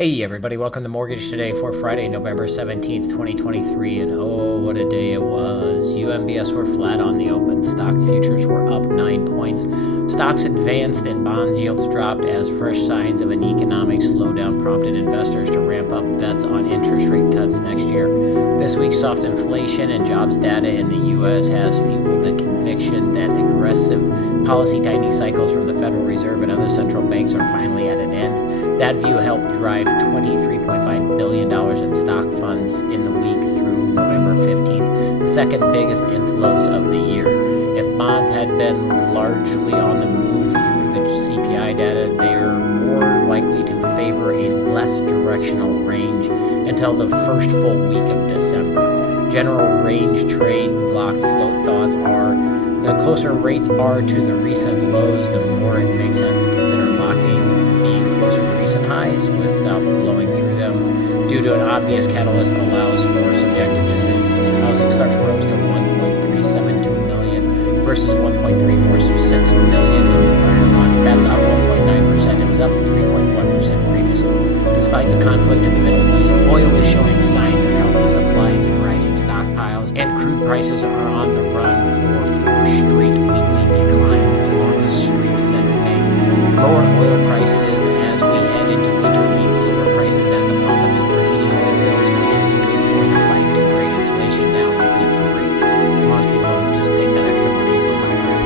Hey everybody, welcome to Mortgage Today for Friday, November 17th, 2023, and oh, what a day it was. UMBS were flat on the open. Stock futures were up 9 points. Stocks advanced and bond yields dropped as fresh signs of an economic slowdown prompted investors to ramp up bets on interest rate cuts next year. This week's soft inflation and jobs data in the U.S. has fueled the conviction that aggressive policy tightening cycles from the Federal Reserve and other central banks are finally at an end. That view helped drive $23.5 billion in stock funds in the week through November 15th, the second biggest inflows of the year. If bonds had been largely on the move through the CPI data, they are more likely to favor a less directional range until the first full week of December. General range trade lock float thoughts are the closer rates are to the recent lows, the more it makes sense to consider locking being closer to recent highs without blowing through them. Due to an obvious catalyst that allows for subjective decisions, housing starts rose to 1.372 million versus 1.346 million in the prior month. That's up 1.9%. It was up 3.1% previously. Despite the conflict in the Middle East, oil is showing signs of healthy supplies and rising stockpiles, and crude prices are on the run for 4 straight weekly declines, the longest streak since May. Lower oil prices as we head into winter means lower prices at the pump and lower heating oil bills, which is good for the fight to bring inflation down and good for rates. Most people just take that extra money and go buy crap.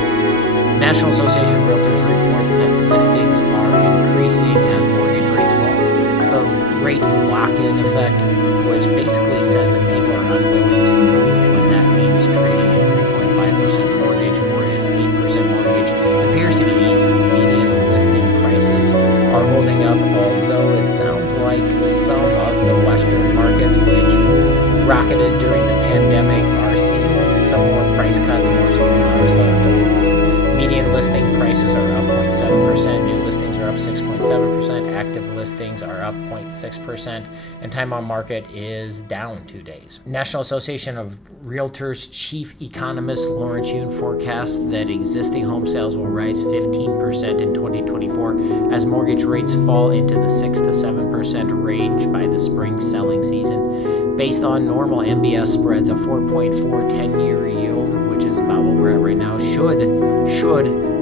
The National Association of Realtors reports that listings are increasing as mortgage rates fall. The rate lock-in effect, which basically says that people are unwilling to move when that means trading a 3.5% mortgage for his 8% mortgage, appears to be easy. Median listing prices are holding up, although it sounds like some of the Western markets, which rocketed during the pandemic, are seeing some more price cuts, more so than most other places. Median listing prices are up 0.7%, new listings are up 6.7%, active listings are up 0.6%, and time on market is down 2 days. National Association of Realtors chief economist Lawrence Yun forecasts that existing home sales will rise 15% in 2024 as mortgage rates fall into the 6 to 7% range by the spring selling season. Based on normal MBS spreads, a 4.4 10-year yield, which is about what we're at right now, should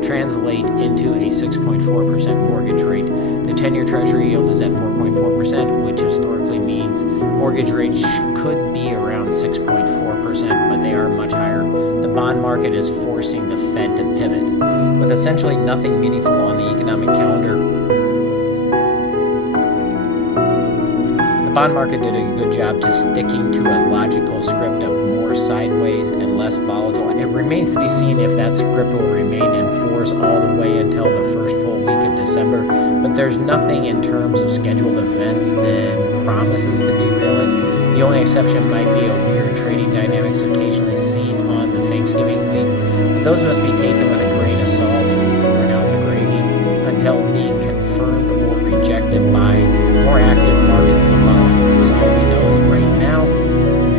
translate into a 6.4% mortgage rate. The 10-year Treasury yield is at 4.4%, which historically means mortgage rates could be around 6.4%, but they are much higher. The bond market is forcing the Fed to pivot. With essentially nothing meaningful on the economic calendar, the bond market did a good job to sticking to a logical script of more sideways and less volatile. It remains to be seen if that script will remain in force all the way until the first full week of December, but there's nothing in terms of scheduled events that promises to derail it. The only exception might be a weird trading dynamics occasionally seen on the Thanksgiving week, but those must be taken with a grain of salt, or now it's a gravy, until being confirmed or rejected by more active markets in the following weeks. All we know is right now,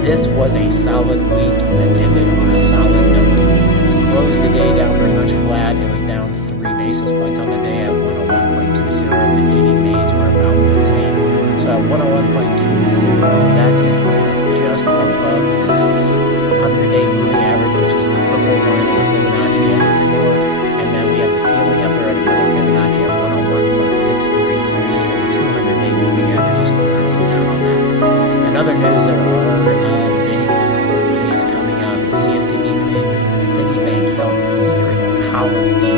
this was a solid week that ended on a solid note. It's closed the day down pretty much flat. It was down 3 basis points on the day at 101.20. The Ginnie Maes were about the same. So at 101.20, that is putting us just above this 100-day moving average, which is the purple line of the Fibonacci as a floor. And then we have the ceiling up there at another Fibonacci at 101.633, and the 200-day moving average is converging down on that. In other news, there are a big court case coming up. The CFPB claims that Citibank held secret policy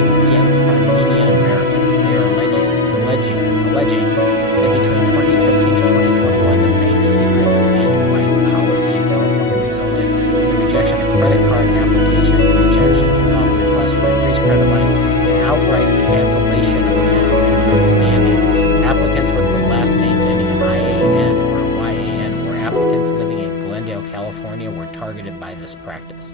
against Armenian Americans. They are alleging that between 2015 and 2021, the bank's secret statewide policy in California resulted in the rejection of credit card application, rejection of requests for increased credit lines, and outright cancellation of accounts in good standing. Applicants with the last names ending in IAN or YAN or applicants living in Glendale, California were targeted by this practice.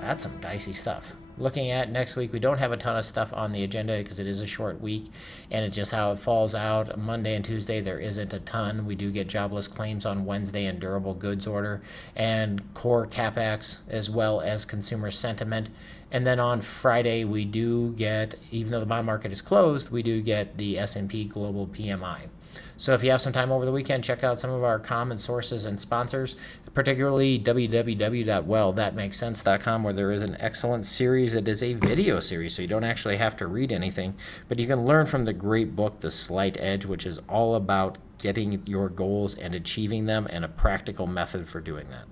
That's some dicey stuff. Looking at next week, we don't have a ton of stuff on the agenda because it is a short week, and it's just how it falls out. Monday and Tuesday, there isn't a ton. We do get jobless claims on Wednesday and durable goods order and core capex, as well as consumer sentiment. And then on Friday, we do get, even though the bond market is closed, we do get the S&P Global PMI. So if you have some time over the weekend, check out some of our common sources and sponsors, particularly www.wellthatmakesense.com, where there is an excellent series. It is a video series, so you don't actually have to read anything, but you can learn from the great book, The Slight Edge, which is all about getting your goals and achieving them and a practical method for doing that.